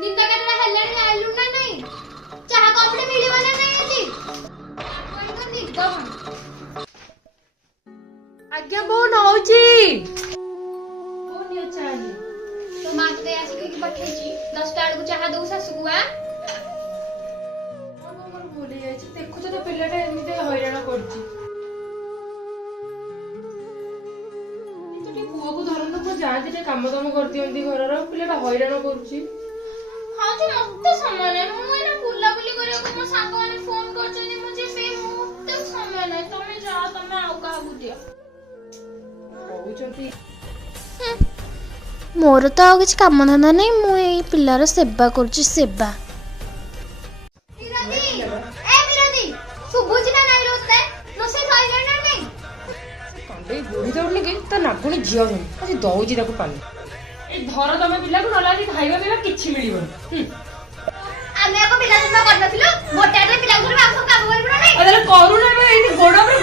दिन का केतरा हेलाणी आइलु ना नहीं चाहा कपड़े मिलिबो ना नहीं आजी कोन को निगम आज्ञा बो नौची कौन ये चाही तो माते आसी के पठेची 10 टा को चाहा दो सासु को मोर भूली जाय छी देखु तो पिल्लाटा एमिते हैरान करची इतटी पुओ को धरन को जाती ते काम कर दियंती घरर पिल्लाटा हैरान करची हाँ जो मत समय नहीं मुझे ना बुला बुली करियो को मो सांग माने फोन करछनी मुझे पे मत समय नहीं तमे जा तमे आउ का बुदिया कहउचंती मोर तो आ किसी काम धंदा नहीं मु ए पिल्लार सेवा करुची सेवा मिरादी ए मिरादी सुबुजी ना नहीं रोते रोसे खाई लेना नहीं कंडे बुढ़ी दौड़ले कि ता नागुणी झियो धन आज दउजी ताको पानी ए धर तमे पिल्ला को नला जी खाइबा पिबा किछि मिलिबन आमे को पिला जन्म करनथिलु मोटा रे पिला गुरु आम काम करिबो नहीं अरे करू ना एठी गोड़ पे